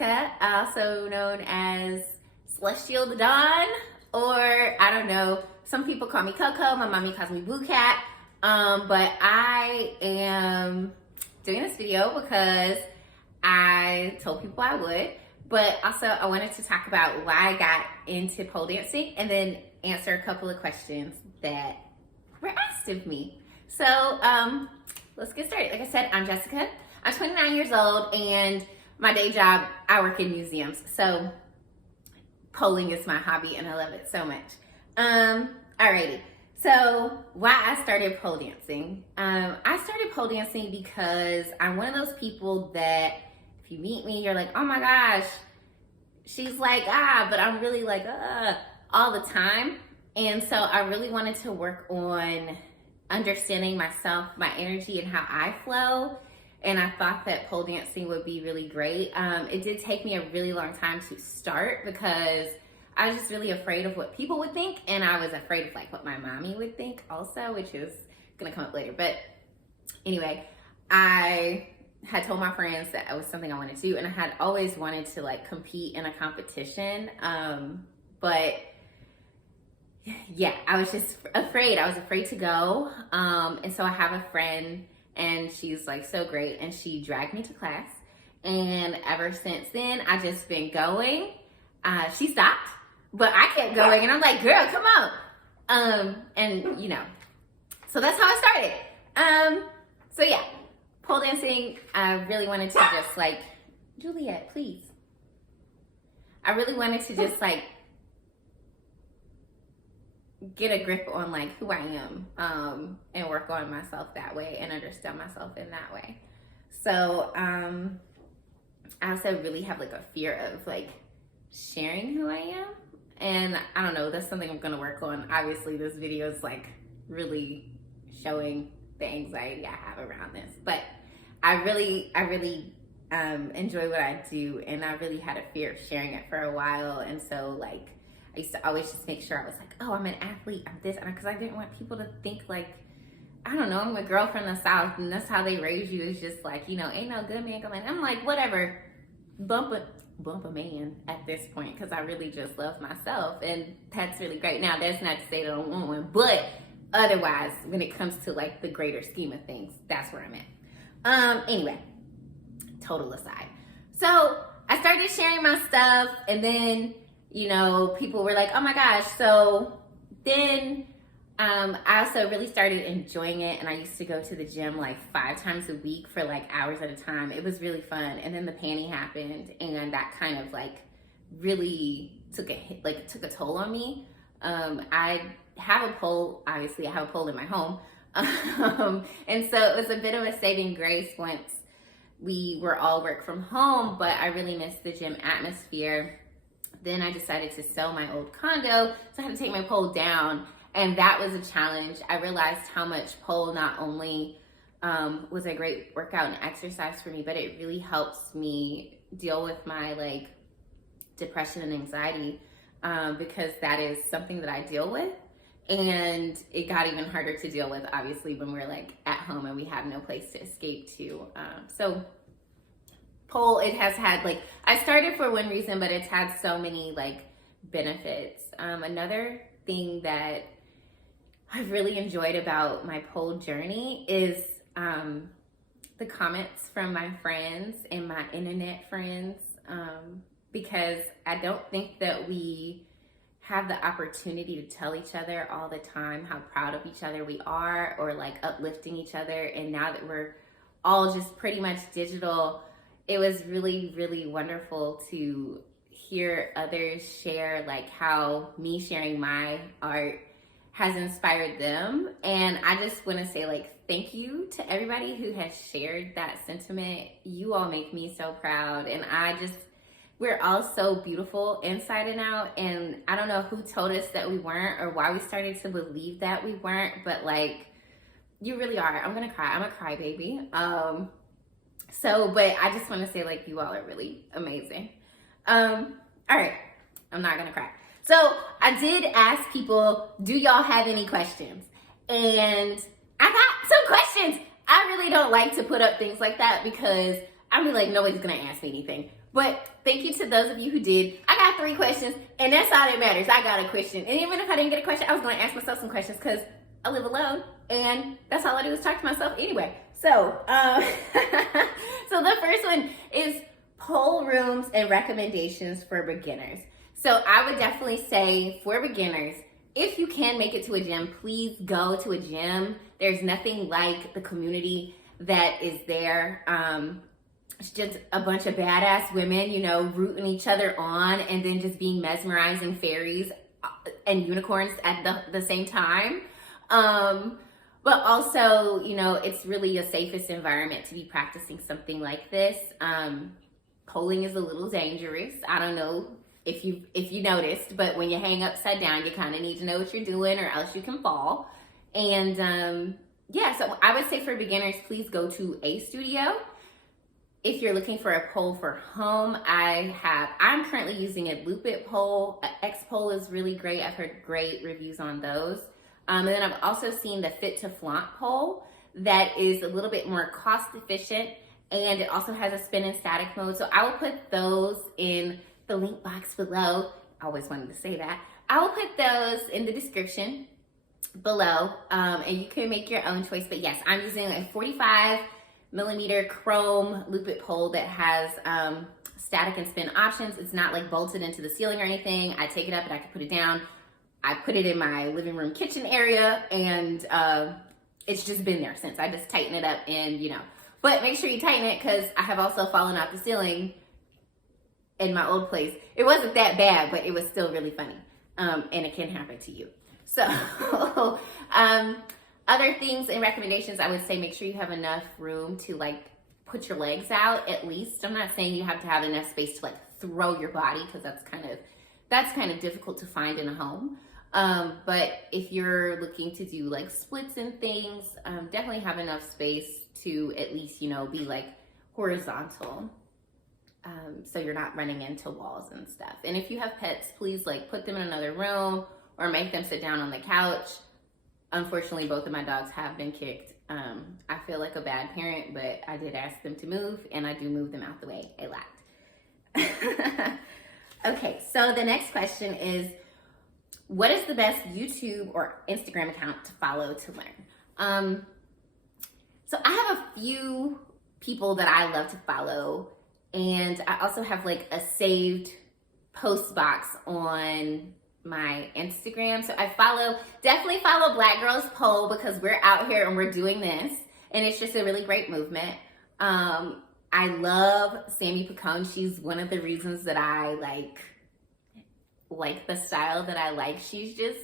Jessica, also known as Celestial the Dawn, or I don't know, some people call me Coco, my mommy calls me Boo Cat, but I am doing this video because I told people I would, but also I wanted to talk about why I got into pole dancing and then answer a couple of questions that were asked of me. So let's get started. Like I said, I'm Jessica. I'm 29 years old, and my day job, I work in museums. So polling is my hobby, and I love it so much. Alrighty. So why I started pole dancing? I started pole dancing because I'm one of those people that if you meet me, you're like, oh my gosh, she's like, but I'm really like, all the time. And so I really wanted to work on understanding myself, my energy, and how I flow. And I thought that pole dancing would be really great. It did take me a really long time to start because I was just really afraid of what people would think. And I was afraid of like what my mommy would think also, which is gonna come up later. But anyway, I had told my friends that it was something I wanted to do, and I had always wanted to like compete in a competition. But yeah, I was just afraid. I was afraid to go. And so I have a friend, and she's like so great, and she dragged me to class. And ever since then, I just been going. She stopped, but I kept going, and I'm like, girl, come on. And you know, so that's how I started. So yeah, pole dancing, I really wanted to just like, Juliet, please. I really wanted to just like get a grip on like who I am, and work on myself that way and understand myself in that way. So I also really have like a fear of like sharing who I am, and I don't know, that's something I'm gonna work on. Obviously this video is like really showing the anxiety I have around this, but I really enjoy what I do, and I really had a fear of sharing it for a while. And so like I used to always just make sure I was like, oh, I'm an athlete, I'm this, because I didn't want people to think like, I don't know, I'm a girl from the South, and that's how they raise you, is just like, you know, ain't no good man coming. I'm like, whatever, bump a man at this point, because I really just love myself, and that's really great. Now, that's not to say that I don't want one, but otherwise, when it comes to like the greater scheme of things, that's where I'm at. Anyway, total aside. So I started sharing my stuff, and then you know, people were like, oh my gosh. So then I also really started enjoying it, and I used to go to the gym like 5 times a week for like hours at a time. It was really fun. And then the panty happened, and that kind of like really took a toll on me. I have a pole, obviously I have a pole in my home. And so it was a bit of a saving grace once we were all work from home, but I really missed the gym atmosphere. Then I decided to sell my old condo, so I had to take my pole down, and that was a challenge. I realized how much pole not only was a great workout and exercise for me, but it really helps me deal with my like depression and anxiety, because that is something that I deal with, and it got even harder to deal with obviously when we're like at home and we have no place to escape to. So pole, it has had like, I started for one reason, but it's had so many like benefits. Another thing that I've really enjoyed about my pole journey is the comments from my friends and my internet friends, because I don't think that we have the opportunity to tell each other all the time how proud of each other we are, or like uplifting each other. And now that we're all just pretty much digital, it was really, really wonderful to hear others share like how me sharing my art has inspired them. And I just want to say like thank you to everybody who has shared that sentiment. You all make me so proud, and we're all so beautiful inside and out. And I don't know who told us that we weren't, or why we started to believe that we weren't, but like, you really are. I'm gonna cry. I'm a crybaby. But I just want to say like, you all are really amazing. All right, I'm not gonna cry. So I did ask people, do y'all have any questions? And I got some questions. I really don't like to put up things like that because I be like, nobody's gonna ask me anything. But thank you to those of you who did. I got 3 questions, and that's all that matters. I got a question. And even if I didn't get a question, I was going to ask myself some questions because I live alone, and that's all I do is talk to myself anyway. So, so the first one is pole rooms and recommendations for beginners. So I would definitely say for beginners, if you can make it to a gym, please go to a gym. There's nothing like the community that is there. It's just a bunch of badass women, you know, rooting each other on and then just being mesmerizing fairies and unicorns at the same time. But also, you know, it's really a safest environment to be practicing something like this. Poling is a little dangerous. I don't know if you noticed, but when you hang upside down, you kind of need to know what you're doing or else you can fall. And yeah, so I would say for beginners, please go to a studio. If you're looking for a pole for home, I'm currently using a Loop It pole. X pole is really great. I've heard great reviews on those. And then I've also seen the Fit to Flaunt pole that is a little bit more cost efficient, and it also has a spin and static mode. So I will put those in the link box below. I always wanted to say that. I will put those in the description below, and you can make your own choice. But yes, I'm using a 45mm chrome Loop It pole that has static and spin options. It's not like bolted into the ceiling or anything. I take it up and I can put it down. I put it in my living room kitchen area, and it's just been there since. I just tighten it up, and you know, but make sure you tighten it because I have also fallen off the ceiling in my old place. It wasn't that bad, but it was still really funny, and it can happen to you. So other things and recommendations, I would say make sure you have enough room to like put your legs out at least. I'm not saying you have to have enough space to like throw your body because that's kind of difficult to find in a home. But if you're looking to do like splits and things, definitely have enough space to at least, you know, be like horizontal. So you're not running into walls and stuff. And if you have pets, please like put them in another room or make them sit down on the couch. Unfortunately, both of my dogs have been kicked. I feel like a bad parent, but I did ask them to move, and I do move them out the way a lot. Okay, so the next question is, what is the best YouTube or Instagram account to follow to learn? So I have a few people that I love to follow, and I also have like a saved post box on my Instagram. So I definitely follow Black Girls Pole because we're out here and we're doing this, and it's just a really great movement. I love Sammy Picone. She's one of the reasons that I like the style that I like. She's just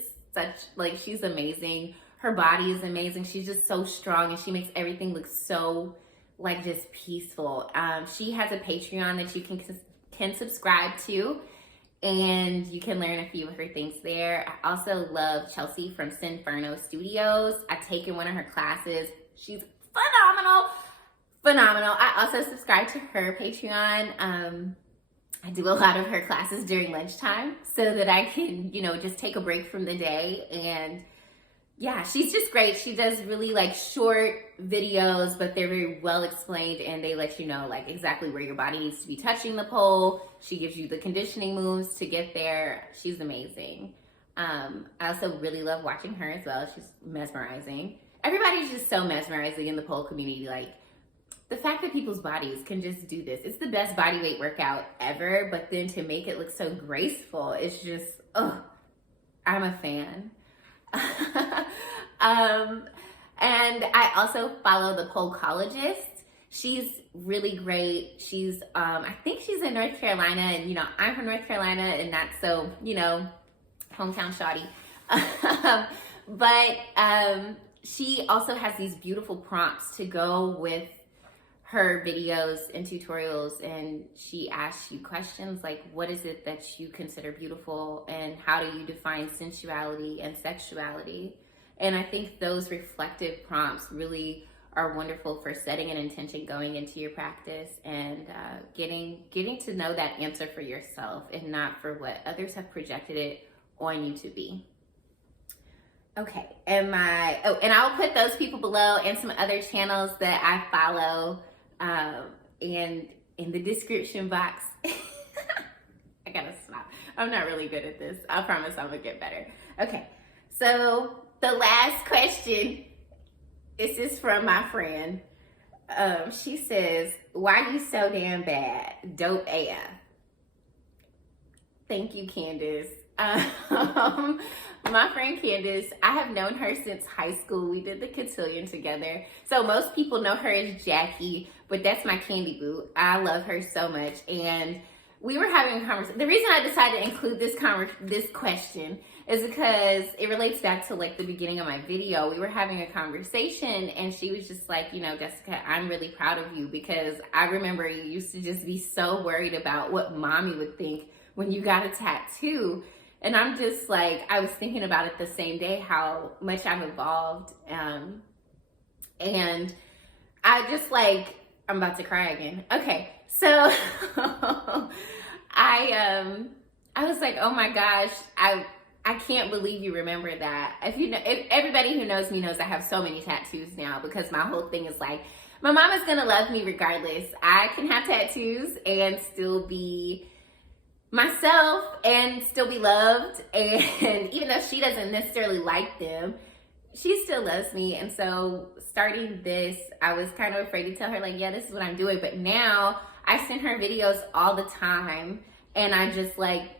she's amazing. Her body is amazing. She's just so strong, and she makes everything look so like just peaceful. She has a Patreon that you can subscribe to, and you can learn a few of her things there. I also love Chelsea from Sinferno Studios. I've taken one of her classes. She's phenomenal. I also subscribe to her Patreon. I do a lot of her classes during lunchtime so that I can, you know, just take a break from the day. And yeah, she's just great. She does really like short videos, but they're very well explained, and they let you know like exactly where your body needs to be touching the pole. She gives you the conditioning moves to get there. She's amazing. I also really love watching her as well. She's mesmerizing. Everybody's just so mesmerizing in the pole community. Like, the fact that people's bodies can just do this, it's the best body weight workout ever, but then to make it look so graceful, it's just, oh, I'm a fan. And I also follow the Polecologist. She's really great. She's, I think she's in North Carolina, and, you know, I'm from North Carolina, and not so, you know, hometown shawty. But she also has these beautiful prompts to go with her videos and tutorials, and she asks you questions like, what is it that you consider beautiful, and how do you define sensuality and sexuality? And I think those reflective prompts really are wonderful for setting an intention going into your practice, and getting to know that answer for yourself and not for what others have projected it on you to be. Okay, and I'll put those people below and some other channels that I follow. And in the description box. I gotta stop. I'm not really good at this. I promise I'm gonna get better. Okay, so the last question, this is from my friend. She says, why you so damn bad? Dope AF. Thank you, Candace. My friend Candace, I have known her since high school. We did the cotillion together. So most people know her as Jackie, but that's my candy boo. I love her so much. And we were having a conversation. The reason I decided to include this question is because it relates back to like the beginning of my video. We were having a conversation and she was just like, you know, Jessica, I'm really proud of you because I remember you used to just be so worried about what mommy would think when you got a tattoo. And I'm just like, I was thinking about it the same day, how much I've evolved. And I just like, I'm about to cry again. Okay, so I was like, oh my gosh, I can't believe you remember that. If everybody who knows me knows I have so many tattoos now because my whole thing is like, my mama's gonna love me regardless. I can have tattoos and still be myself and still be loved. And even though she doesn't necessarily like them, she still loves me. And so starting this, I was kind of afraid to tell her like, yeah, this is what I'm doing. But now I send her videos all the time. And I just like,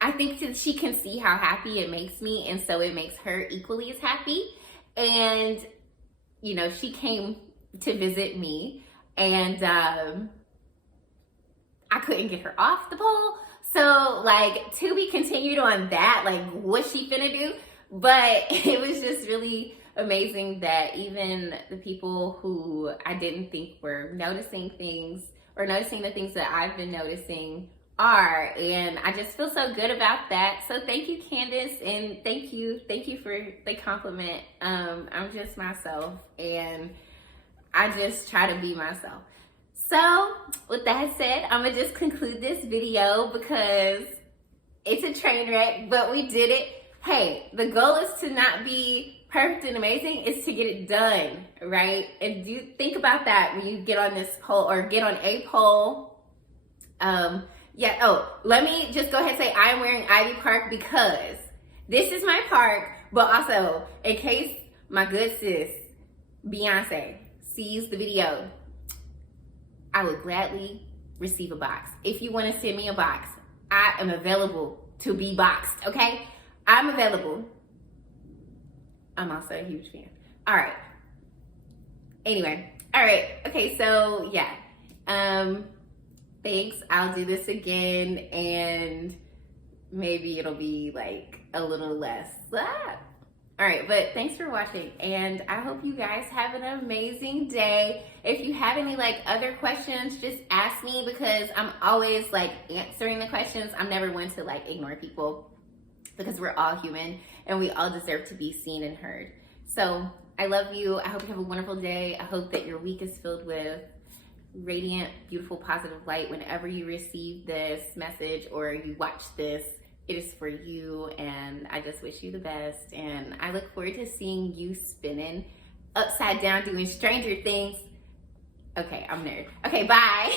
I think that she can see how happy it makes me. And so it makes her equally as happy. And, you know, she came to visit me and I couldn't get her off the pole. So like, to be continued on that, like what's she finna do? But it was just really amazing that even the people who I didn't think were noticing things or noticing the things that I've been noticing are, and I just feel so good about that. So thank you, Candace, and thank you for the compliment. I'm just myself and I just try to be myself. So with that said, I'm gonna just conclude this video because it's a train wreck, but we did it. Hey, the goal is to not be perfect and amazing, is to get it done, right? And do think about that when you get on this poll or get on a poll. Yeah, oh, let me just go ahead and say I am wearing Ivy Park because this is my park, but also in case my good sis, Beyonce, sees the video, I would gladly receive a box. If you want to send me a box, I am available to be boxed, okay? I'm available. I'm also a huge fan. All right. Anyway, all right. Okay, so yeah. Thanks. I'll do this again and maybe it'll be like a little less. All right, but thanks for watching and I hope you guys have an amazing day. If you have any like other questions, just ask me because I'm always like answering the questions. I'm never one to like ignore people because we're all human and we all deserve to be seen and heard. So I love you. I hope you have a wonderful day. I hope that your week is filled with radiant, beautiful, positive light. Whenever you receive this message or you watch this, it is for you, and I just wish you the best. And I look forward to seeing you spinning upside down doing stranger things. Okay, I'm nerd. Okay, bye.